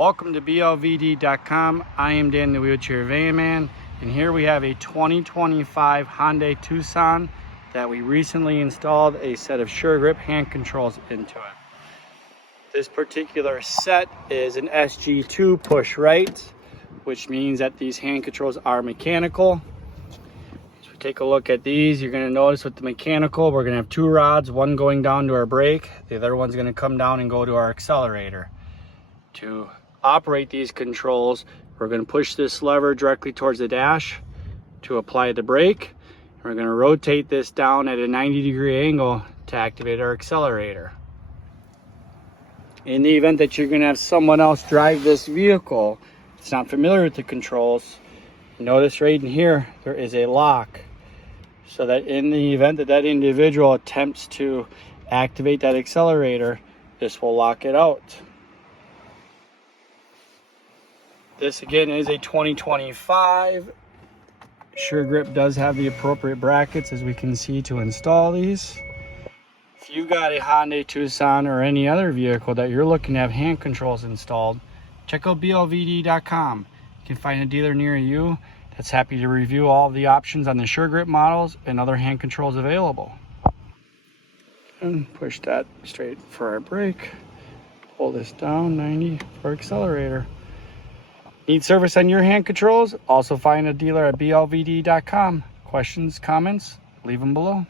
Welcome to blvd.com. I am Dan, the wheelchair van man, and here we have a 2025 Hyundai Tucson that we recently installed a set of Sure Grip hand controls into it. This particular set is an SG2 push right, which means that these hand controls are mechanical. So take a look at these. You're going to notice with the mechanical, we're going to have two rods, one going down to our brake, the other one's going to come down and go to our accelerator. To operate these controls, we're going to push this lever directly towards the dash to apply the brake. We're going to rotate this down at a 90-degree angle to activate our accelerator. In the event that you're going to have someone else drive this vehicle that's not familiar with the controls, notice right in here there is a lock, so that in the event that that individual attempts to activate that accelerator, this will lock it out. This again is a 2025. Sure Grip does have the appropriate brackets, as we can see, to install these. If you got a Hyundai Tucson or any other vehicle that you're looking to have hand controls installed, check out blvd.com. You can find a dealer near you that's happy to review all of the options on the Sure Grip models and other hand controls available. And push that straight for our brake. Pull this down 90 for accelerator. Need service on your hand controls? Also find a dealer at blvd.com. Questions, comments, leave them below.